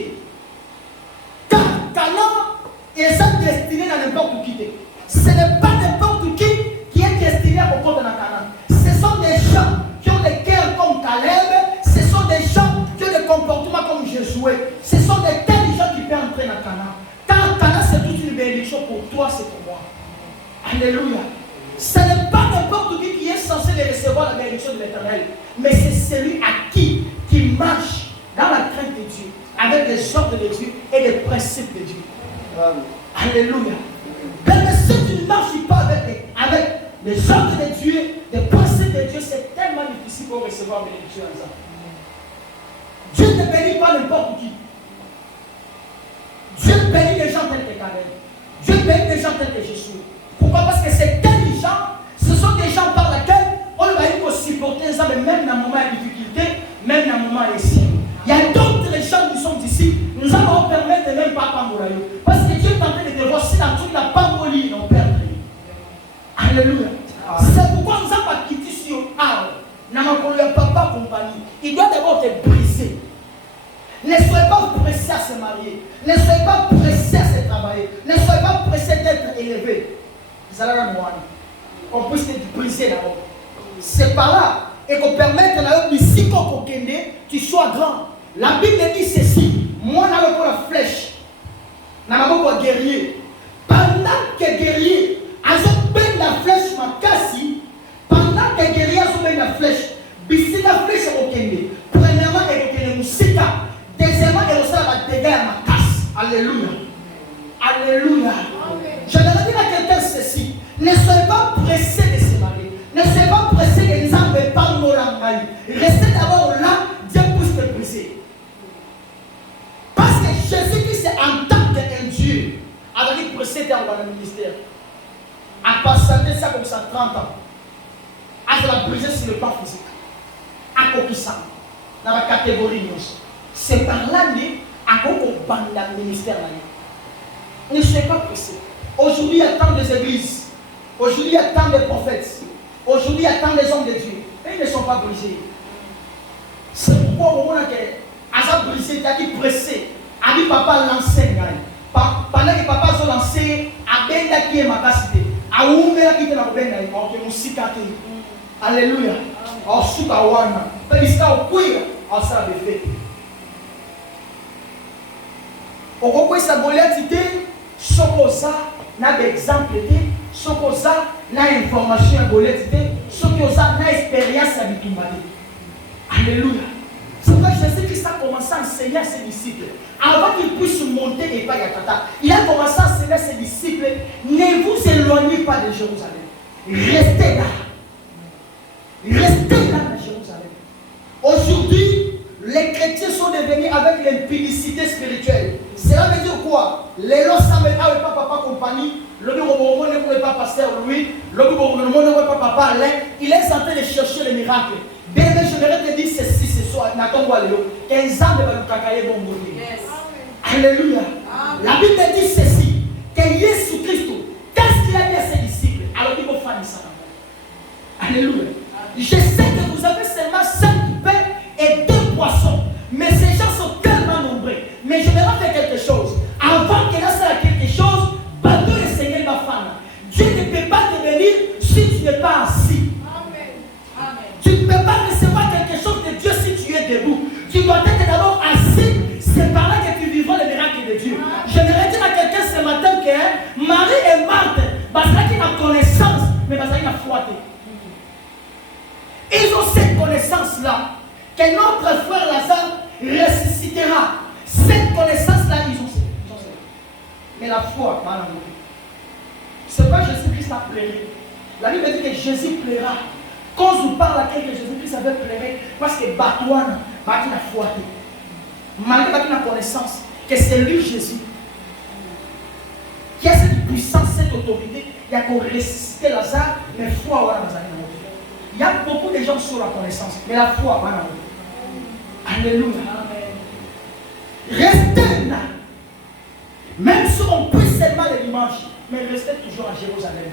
Car Canaan est destiné à n'importe qui. Ce n'est pas n'importe qui est destiné à comprendre dans Canaan. Ce sont des gens qui ont des cœurs comme Caleb. Ce sont des gens qui ont des comportements comme Josué. Ce sont des tels gens qui peuvent entrer dans Canaan. Car Canaan c'est toute une bénédiction pour toi, c'est pour moi. Alléluia. Ce n'est pas n'importe qui est censé recevoir la bénédiction de l'Éternel. Mais c'est celui à qui marche dans la crainte de Dieu, avec les ordres de Dieu et les principes de Dieu. Amen. Alléluia. Mais si tu ne marches pas avec les ordres de Dieu, les principes de Dieu, c'est tellement difficile pour recevoir la bénédiction en ça. Dieu ne bénit pas n'importe qui. Dieu bénit les gens tels que Caleb. Dieu bénit les gens tels que Jésus. Pourquoi? Parce que c'est tels gens, ce sont des gens par lesquels on va y supporter ça, mais même dans le moment de difficulté, même dans le moment ici. Il y a d'autres gens qui sont ici, nous allons permettre de même pas Pamboulayo. Parce que Dieu est en train de devoir, si la truc n'a pas molli, on perd. Alléluia. C'est pourquoi nous avons quitté sur arbre. N'a pas compagnie. Il doit d'abord te briser. Ne soyez pas pressés à se marier. Ne soyez pas pressés à se travailler. Ne soyez pas pressés d'être élevés. Vous allez la voir. On puisse te briser d'abord. C'est par là. Et qu'on permette que si tu sois grand. La Bible dit ceci. Moi, je n'ai pas la flèche. Je n'ai pas la guerrier. Pendant que guerrier, ils la flèche, ma cassi. Pendant que guerrier, ils la flèche. Bisi la flèche, c'est premièrement, il y a musika. Deuxièmement, il y a des dégâts à ma casse. Alléluia. Alléluia. Je vais dire à quelqu'un ceci. Ne soyez pas pressés de se marier. Ne soyez pas pressés de les amener par nos langues. Restez d'abord là, Dieu puisse te briser. Parce que Jésus-Christ, en tant qu'un Dieu, avait précédé dans le ministère. A passé ça comme ça 30 ans. A la briser sur le plan physique. A coquille ça. Dans la catégorie nous. C'est par là qu'on bande dans le ministère. Ne soyez pas pressés. Aujourd'hui, il y a tant d'églises. Aujourd'hui, il y a tant de prophètes. Aujourd'hui, il y a tant de hommes de Dieu. Et ils ne sont pas brisés. C'est pourquoi au moment où Asa brisé, il a dit pressé. A dit papa lancé. Pendant que papa a lancé, a benda qui est ma capacité. A ouvert qui est ma benda. On est musicate. Alléluia. On suit à Wana. Parce que au cuir, on s'est fait. On comprend sa bolette. Sokoza n'a d'exemple, Sokoza n'a information à bolette, Sokoza n'a expérience à bitumali. Alléluia. C'est pourquoi Jésus-Christ a commencé à enseigner à ses disciples. Avant qu'ils puissent monter et pas Yatata, il a commencé à enseigner à ses disciples. Ne vous éloignez pas de Jérusalem. Restez là. Restez là à Jérusalem. Aujourd'hui, les chrétiens sont devenus avec l'impudicité spirituelle. Cela veut dire quoi? Les lois ne pas papa compagnie, le bureau ne pas pasteur Louis, le bureau ne pas papa Alain. Il est en train de chercher les miracles. Bien, je voudrais te dire ceci ce soir. Qu'un ans de Balukakaye bon. Alléluia. La Bible dit ceci, que Jésus Christ, qu'est-ce qu'il a dit à ses disciples? Alors il Alléluia. Je sais que vous avez seulement 5 pains et 2 poissons. Mais ces gens sont tellement nombreux. Mais je vais faire quelque chose. Avant qu'il fasse quelque chose, bateau le Seigneur va faire. Dieu ne peut pas te bénir si tu n'es pas assis. Amen. Tu ne peux pas recevoir quelque chose de Dieu si tu es debout. Tu dois être d'abord assis. C'est par là que tu vivras le miracle de Dieu. J'aimerais dire à quelqu'un ce matin que Marie et Marthe, parce qu'ils ont connaissance, mais parce qu'ils ont foi. Ils ont cette connaissance-là, que notre frère Lazare ressuscitera. Cette connaissance-là, ils ont cette. Mais la foi, c'est pas Jésus-Christ a pleuré. La Bible dit que Jésus pleura. Quand on parle à quelqu'un, Jésus-Christ avait pleuré, parce que Batouane, Batouane a foi. Malgré qu'il a connaissance que c'est lui Jésus qui a cette puissance, cette autorité, il y a qu'on ressuscite Lazare, mais foi voilà dans la vie. Il y a beaucoup de gens sur la connaissance, mais la foi voilà. Alléluia. Restez là. Même si on peut seulement le dimanche, mais restez toujours à Jérusalem.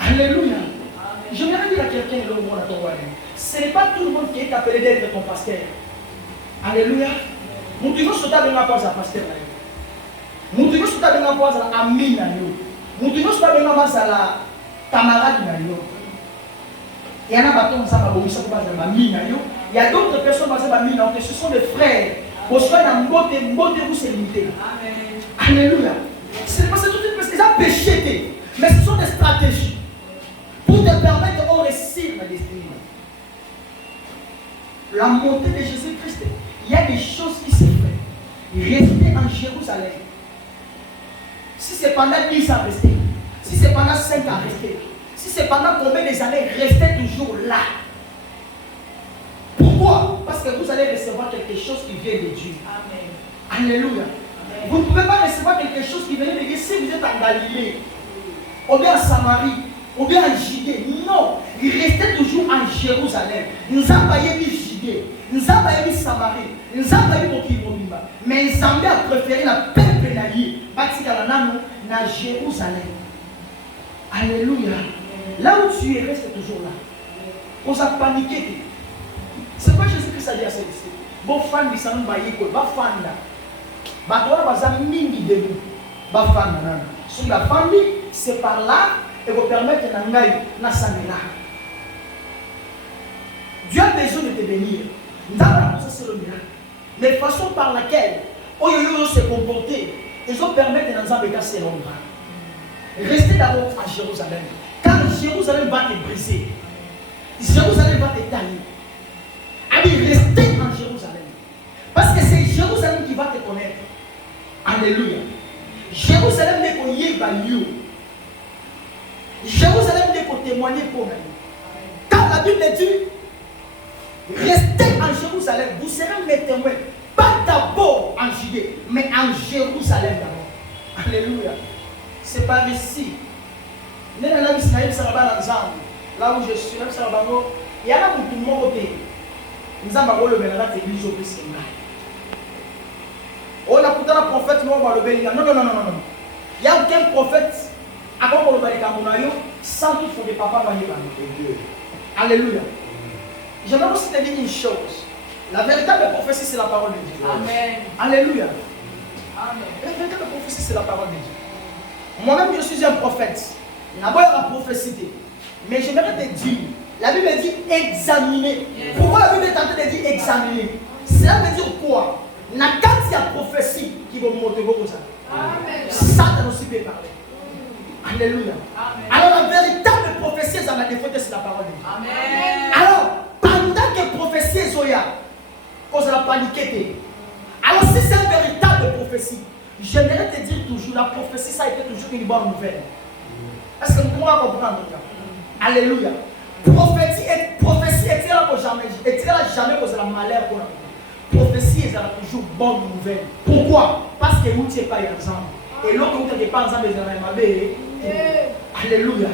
Alléluia. Je viens dire à quelqu'un le monde à ton royaume. Ce n'est pas tout le monde qui est appelé d'être ton pasteur. Alléluia. Nous devons sauter avec la pause à pasteur. Nous devons sauter avec la pause à ami. Nous devons sauter avec la pause à la camarade. Il y en a bâton ça va il y a d'autres personnes qui ce sont des frères. Au soir d'un beauté vous c'est limité. Alléluia. C'est parce que tout est parce qu'ils ont péché. Mais ce sont des stratégies pour te permettre de réussir la destinée. La montée de Jésus-Christ, il y a des choses qui se font. Restez en Jérusalem. Si c'est pendant 10 ans, restez. Si c'est pendant 5 ans, restez. Si c'est pendant combien des années, restez toujours là. Pourquoi? Parce que vous allez recevoir quelque chose qui vient de Dieu. Amen. Alléluia. Amen. Vous ne pouvez pas recevoir quelque chose qui vient de Dieu si vous êtes en Galilée, ou bien en Samarie, ou bien en Judée. Non. Restez toujours en Jérusalem. Nous avons mis Judée. Nous avons mis Samarie. Nous avons mis Mokibomba. Mais nous avons préféré la peuple d'Ali. Dans Jérusalem. Alléluia. Là où tu es, reste toujours là. On s'est paniqué. C'est pas Jésus-Christ a dit à ses disciples. Bon fan du salon baïko, ba fan là. Ba toi baza mingi de nous. Ba fan là. Sur la famille, c'est par là et vous permettre d'engager na samena. Dieu a besoin de te bénir. Ça c'est le miracle. Les façons par laquelle Oyoyo se comporter, ils ont permis de nous embêter l'ombre. Restez d'abord à Jérusalem. Car Jérusalem va te briser. Jérusalem va te tailler. Allez, restez en Jérusalem. Parce que c'est Jérusalem qui va te connaître. Alléluia. Jérusalem n'est pas lieu. Jérusalem n'est pas témoigner pour nous. Car la Bible dit, restez en Jérusalem. Vous serez mes témoins. Pas d'abord en Judée, mais en Jérusalem d'abord. Alléluia. C'est par ici. Là où je suis, il y a là où tout le monde est. Nous avons le bénérat de l'église au plus. On a pourtant un prophète, non. Il n'y a aucun prophète avant le bénérat sans qu'il faut des papas mariés. Alléluia. J'aimerais aussi te dire une chose. La véritable prophétie, c'est la parole de Dieu. Amen. Alléluia. Amen. La véritable prophétie, c'est la parole de Dieu. Moi-même, je suis un prophète. D'abord, il y a la prophétie. Mais j'aimerais te dire, la Bible dit examiner. Pourquoi la Bible est en train de dire examiner? Cela veut dire quoi? La quand il y a prophétie qui va monter comme ça. Amen. Satan aussi peut parler. Alléluia. Amen. Alors, la véritable prophétie, c'est la défaite, c'est la parole de Dieu. Amen. Alors, pendant que prophétie est Zoya, cause de la paniquer. Alors, si c'est une véritable prophétie, j'aimerais te dire toujours, la prophétie, ça a été toujours une bonne nouvelle. Est-ce que vous pouvez comprendre? Alléluia. Prophétie est jamais cause de la malheur pour la prophétie est toujours bonne nouvelle. Pourquoi? Parce que vous n'êtes pas ensemble. Et l'autre vous n'êtes pas ensemble, alléluia.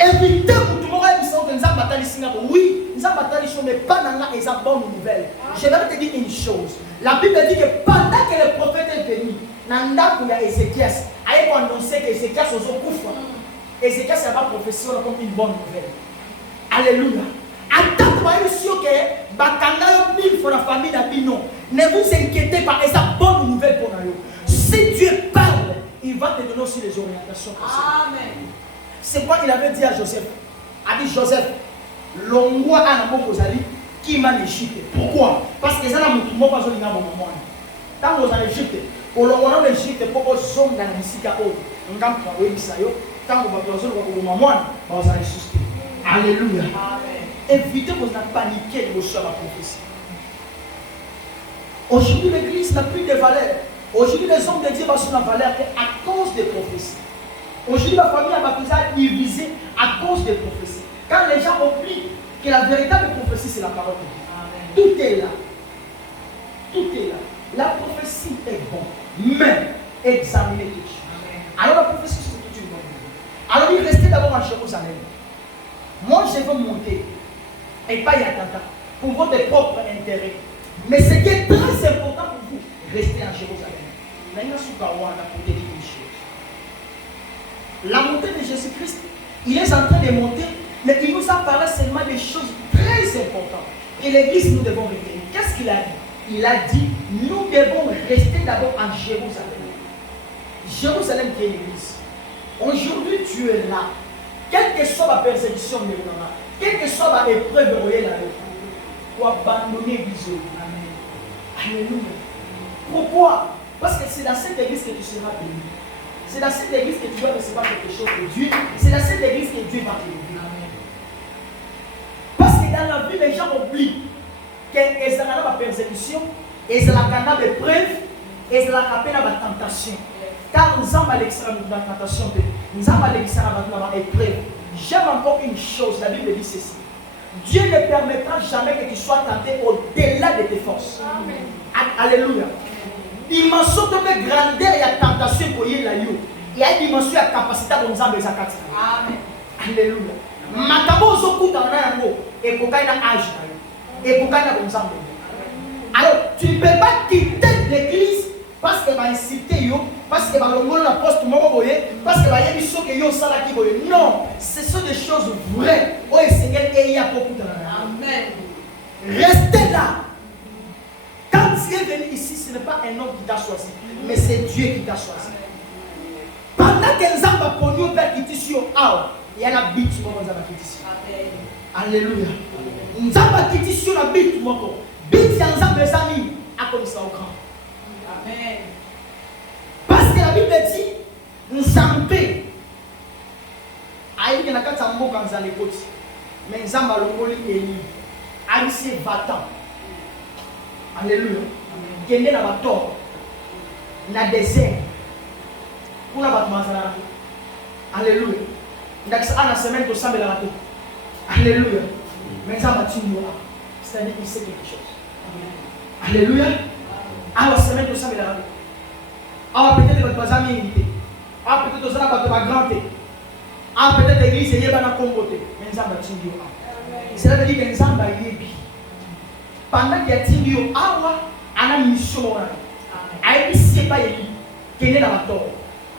Évitez pour tout le monde qui sont dans la bataille Singapour. Oui, nous avons bataille, mais pas dans la bonne nouvelle. Je vais te dire une chose. La Bible dit que pendant que le prophète est venu, Nanda pour Ézéchias, a annoncé que Ézéchias aux couffres. Ézéchias, c'est la prophétie, on a comme une bonne nouvelle. Alléluia. Attends, vous sûr que Bakanga 1000 fois la famille d'Abino. Ne vous inquiétez pas, et c'est une bonne nouvelle pour nous. Si Dieu parle, il va te donner aussi les orientations. Amen. C'est quoi il avait dit à Joseph. Il a dit Joseph, l'ongwa a un Kozali qui m'a l'Égypte. Pourquoi? Parce que ça n'a pas de moment. Quand vous allez en Égypte, au long de l'Égypte, pour que vous ayez dans la musique, vous avez quand vous allez ressusciter. Alléluia. Évitez de paniquer de la prophétie. Aujourd'hui, l'église n'a plus de valeur. Aujourd'hui, les hommes de Dieu sont la valeur à cause des prophéties. Aujourd'hui, la famille a été divisée à cause des prophéties. Quand les gens oublient que la véritable prophétie, c'est la parole de Dieu. Tout est là. Tout est là. La prophétie est bonne, mais examinez tout. Alors la prophétie, c'est toute une bonne chose. Alors il restait d'abord à Jérusalem. Moi, je veux monter et pas y attendre pour votre propre intérêt. Mais ce qui est très important pour vous, restez à Jérusalem. La montée de Jésus-Christ, il est en train de monter, mais il nous a parlé seulement des choses très importantes. Et l'église, nous devons retenir. Qu'est-ce qu'il a dit? Il a dit, nous devons rester d'abord en Jérusalem. Jérusalem qui est l'église. Aujourd'hui, tu es là. Quelle que soit la persécution, quelle que soit l'épreuve, pour abandonner Dieu. Alléluia. Pourquoi? Parce que c'est dans cette église que tu seras béni. C'est dans cette église que tu vas recevoir quelque chose de Dieu. C'est dans cette église que Dieu va te bénir. Parce que dans la vie, les gens oublient qu'ils ont la persécution, ils ont la épreuve, ils ont la tentation. Car nous avons la tentation, nous avons l'épreuve. J'aime encore une chose, la Bible dit ceci. Dieu ne permettra jamais que tu sois tenté au-delà de tes forces. Amen. Alléluia. Dimension de ma grandeur et la tentation pour y aller. Il y a une dimension de capacité pour nous amener à Amen. Alléluia. Makabo zokuta na yango et kokaina âge et kokaina nous amener. Alors, tu ne peux pas quitter l'église parce qu'elle va inciter yo, parce qu'elle va l'envoyer la poste parce qu'elle va y avoir que yo sala qui boye. Non, ce sont des choses vraies. Oh Seigneur, et il y a beaucoup de Amen. Restez là. Quand tu es venu ici, ce n'est pas un homme qui t'a choisi, mais c'est Dieu qui t'a choisi. Pendant que nous avons connu au Père qui est ici, il y a la bite sur nous avons ici. Alléluia. Nous avons quitté sur la bite, mon bite, nous avons mes amis à comme ça au grand. Amen. Parce que la Bible dit, nous sommes paix. Aïe, il y a un sambo quand vous allez côté. Mais nous avons l'ongoli et nous. Aïe, c'est battant. Alléluia. Gende na bato na désert. Kuna bato mazala. Alléluia. Ndakisa ana semaine to sambela bato. Alléluia. Mais ça va tuer moi. C'est-à-dire qu'il sait quelque chose. Alléluia. Alors semaine to sambela bato. Ah peut-être votre amis invité. Ah peut-être aux bato ba grande. Ah peut-être l'église est na comboté. Mais ça va tuer moi. Cela veut dire que Nzamba yebi. Pendant qu'il y a Tindio, à la mission, à essayer pas y qu'il est dans la tort.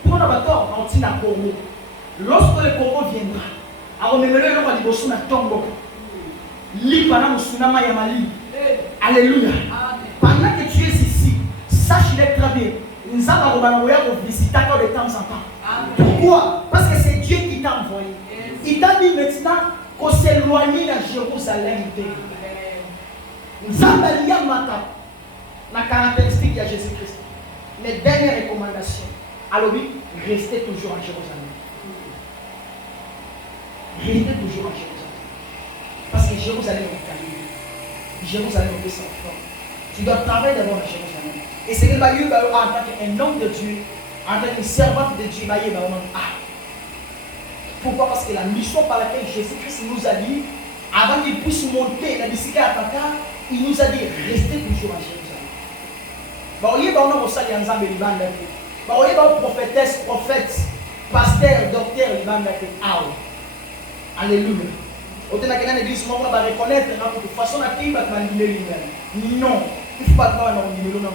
Pour la tort, on tient à Congo. Lorsque le Congo viendra, on me met le nom à l'Ibosu na Tombo. L'Ipana Musunama Yamali. Alléluia. Pendant que tu es ici, sache-le très bien. Nous allons vous visiter de temps en temps. Pourquoi? Parce que c'est Dieu qui t'a envoyé. Il t'a dit maintenant qu'on s'éloigne de Jérusalem. Nous avons la caractéristique de Jésus-Christ. Les dernières recommandations. Alors oui, restez toujours à Jérusalem. Restez toujours à Jérusalem. Parce que Jérusalem est calme. Jérusalem est sans forme. Tu dois travailler d'abord à Jérusalem. Et c'est que en tant qu'un homme de Dieu, en tant qu'une servante de Dieu, pourquoi? Parce que la mission par laquelle Jésus-Christ nous a dit, avant qu'il puisse monter la bicyclette à Dakar, il nous a dit restez toujours à Jérusalem. Il y a un salle en Zambie, il y a un prophétesse, prophète, pasteur, docteur, il va mettre alléluia. Au temps où l'église, on va reconnaître de toute façon à qui il va manipuler lui-même. Non, il ne faut pas que nous nous.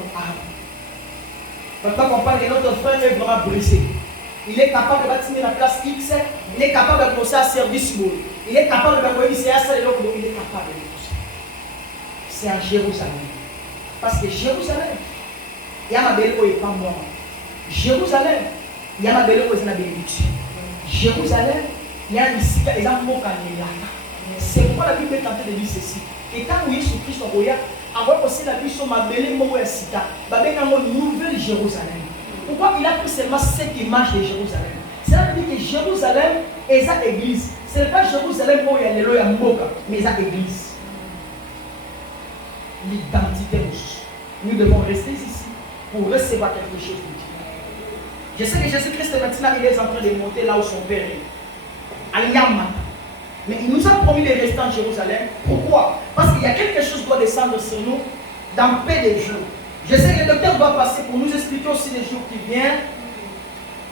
Maintenant qu'on parle que notre frère est vraiment brisé. Il est capable de bâtir la place X. Il est capable de commencer à servir ce monde. Il est capable de faire ici à ça et l'autre. Il est capable de tout ça. C'est à Jérusalem. Parce que Jérusalem, il y a ma belle et pas moi. Jérusalem, il y a ma belle et ma bénédiction. Jérusalem, il y a ici, il y a mon canela. C'est pourquoi la Bible est tentée de dire ceci. Et quand oui, sur Christ, on voit aussi la vie sur ma belle et mon sita. Il y a une nouvelle Jérusalem. Pourquoi il a pris seulement cette image de Jérusalem? Ça veut dire que Jérusalem est sa église. Ce n'est pas Jérusalem où il y a l'élo et Mboka, mais sa église. L'identité rouge. Nous devons rester ici pour recevoir quelque chose de Dieu. Je sais que Jésus-Christ maintenant il est en train de monter là où son père est. À Yamata. Mais il nous a promis de rester en Jérusalem. Pourquoi? Parce qu'il y a quelque chose qui doit descendre sur nous dans peu de jours. Je sais que le docteur doit passer pour nous expliquer aussi les jours qui viennent.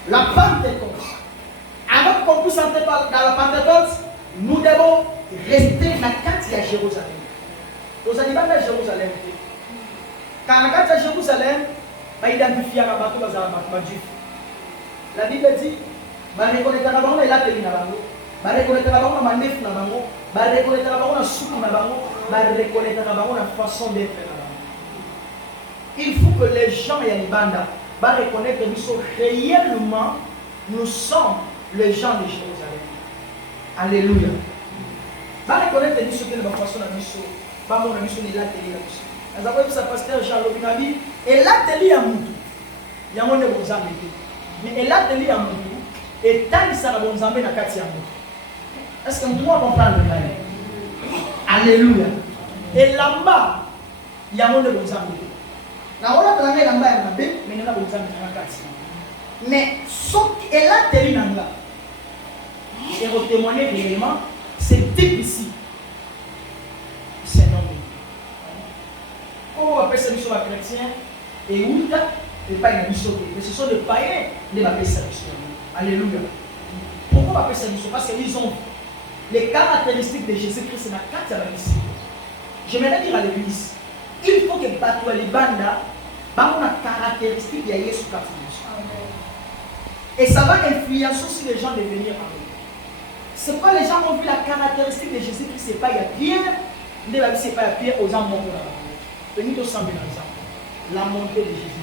La Pentecôte. Avant qu'on puisse entrer dans la Pentecôte, nous devons rester dans la carte à Jérusalem. Nous allons à Jérusalem. Quand la carte à Jérusalem, il identifie à la Bible dit, reconnaître la banque et la télé na bango, reconnaître la banque na manef na bango, reconnaître la banque na soupe na bango, reconnaître la banque na façon d'être na bango. Il faut que les gens et les bandes reconnaissent que nous sommes réellement, nous sommes les gens de Jérusalem. Alléluia. Reconnaître que nous sommes de la façon de nous sommes, nous sommes de la télé na nous. Nous avons vu ça pasteur Jean Lobinabi et la télé à Moutou. Il y a un monde de bons amis. Mais la télé à Moutou et tant que ça a bons amis dans la Moutou. Est-ce qu'on doit comprendre le bail? Alléluia. Et là-bas, il y a un monde de bons amis. Là, on a travaillé là-bas, mais il y a bons amis dans la Moutou. Mais ce et la télé là, et vous témoignez réellement, c'est type ici. C'est non. Comment on appelle ça, nous sommes chrétiens et où et pas une mission, mais ce sont des païens qui appellent ça mission. Alléluia. Pourquoi on appelle ça mission? Parce qu'ils ont les caractéristiques de Jésus-Christ dans la carte de la mission. J'aimerais dire à l'église, il faut que Batou et Banda aient une caractéristique de Jésus Christ. Et ça va influencer aussi les gens de venir à nous. C'est pas les gens ont vu la caractéristique de Jésus-Christ, c'est pas il y a Pierre, c'est pas il y a Pierre aux gens morts. Venez au sang de la montée de Jésus.